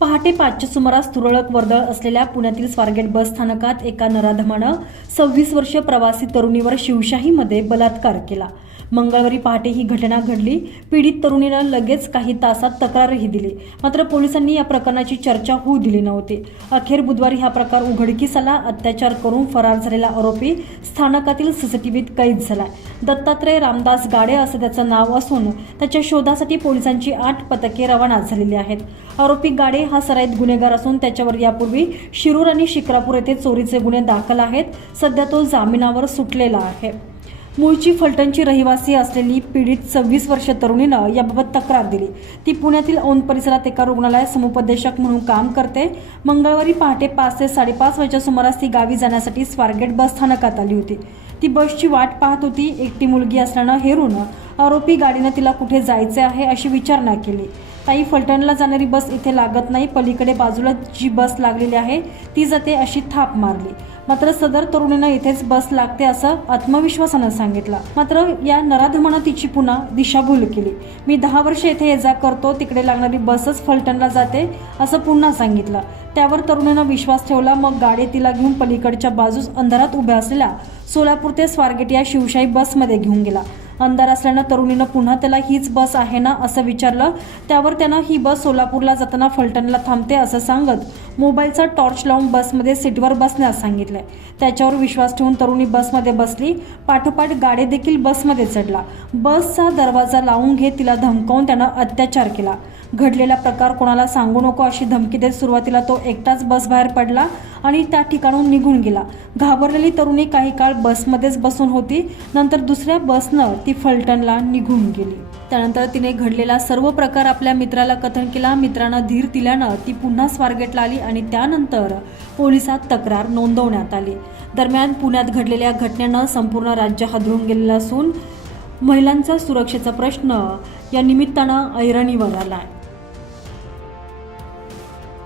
पहाटे पाचच्या सुमारास तुरळक वर्दळ असलेल्या पुण्यातील स्वारगेट बस स्थानकात एका नराधमानं सव्वीस वर्षीय प्रवासी तरुणीवर शिवशाहीमध्ये बलात्कार केला. मंगळवारी पहाटे ही घटना घडली. पीडित तरुणीनं लगेच काही तासात तक्रारही दिली. मात्र पोलिसांनी या प्रकरणाची चर्चा होऊ दिली नव्हती. अखेर बुधवारी हा प्रकार उघडकीस आला अत्याचार करून फरार झालेला आरोपी स्थानकातील सीसीटीव्हीत कैद झाला दत्तात्रय रामदास गाडे असं त्याचं नाव असून त्याच्या शोधासाठी पोलिसांची आठ पथके रवाना झालेली आहेत. आरोपी गाडे हा सराईत गुन्हेगार असून त्याच्यावर यापूर्वी शिरूर आणि शिक्रापूर येथे चोरीचे गुन्हे दाखल आहेत. सध्या तो जामिनावर सुटलेला आहे. मूळची फलटणची रहिवासी असलेली पीडित सव्वीस वर्ष तरुणीनं याबाबत तक्रार दिली. ती पुण्यातील औंध परिसरात एका रुग्णालयात समुपदेशक म्हणून काम करते. मंगळवारी पहाटे पाच ते साडेपाच वाजच्या सुमारास ती गावी जाण्यासाठी स्वारगेट बस स्थानकात आली होती. ती बसची वाट पाहत होती. एकटी मुलगी असल्यानं हेरून आरोपी गाडीनं तिला कुठे जायचे आहे अशी विचारणा केली. ताई फलटणला जाणारी बस इथे लागत नाही पलीकडे बाजूला जी बस लागलेली आहे ती जाते अशी थाप मारली. मात्र सदर तरुणीनं इथेच बस लागते असं आत्मविश्वासानं सांगितलं. मात्र या नराधमानं तिची पुन्हा दिशाभूल केली. मी दहा वर्ष येथे ये जा करतो तिकडे लागणारी बसच फलटणला जाते असं पुन्हा सांगितलं. त्यावर तरुणीनं विश्वास ठेवला मग गाडी तिला घेऊन पलीकडच्या बाजूस अंधारात उभ्या असलेल्या सोलापूर ते स्वारगेट या शिवशाही बसमध्ये घेऊन गेला. अंधार असल्यानं तरुणीनं पुन्हा त्याला हीच बस आहे ना असं विचारलं. त्यावर त्यानं ही बस सोलापूरला जाताना फलटणला थांबते असं सांगत मोबाईलचा टॉर्च लावून बसमध्ये सीटवर बसण्यास सांगितलंय. त्याच्यावर विश्वास ठेवून तरुणी बसमध्ये बसली. पाठोपाठ गाडी देखील बसमध्ये चढला. बसचा दरवाजा लावून घेत तिला धमकावून त्यानं अत्याचार केला. घडलेला प्रकार कोणाला सांगू नको अशी धमकी देत सुरुवातीला तो एकटाच बस बाहेर पडला आणि त्या ठिकाणून निघून गेला. घाबरलेली तरुणी काही काळ बसमध्येच बसून होती. नंतर दुसऱ्या बसनं ती फलटणला निघून गेली. त्यानंतर तिने घडलेला सर्व प्रकार आपल्या मित्राला कथन केला. मित्रानं धीर दिल्यानं ती पुन्हा स्वारगेटला आली आणि त्यानंतर पोलिसात तक्रार नोंदवण्यात आली. दरम्यान पुण्यात घडलेल्या घटनेनं संपूर्ण राज्य हादरून गेलेलं असून महिलांचा सुरक्षेचा प्रश्न या निमित्तानं ऐरणीवर आहे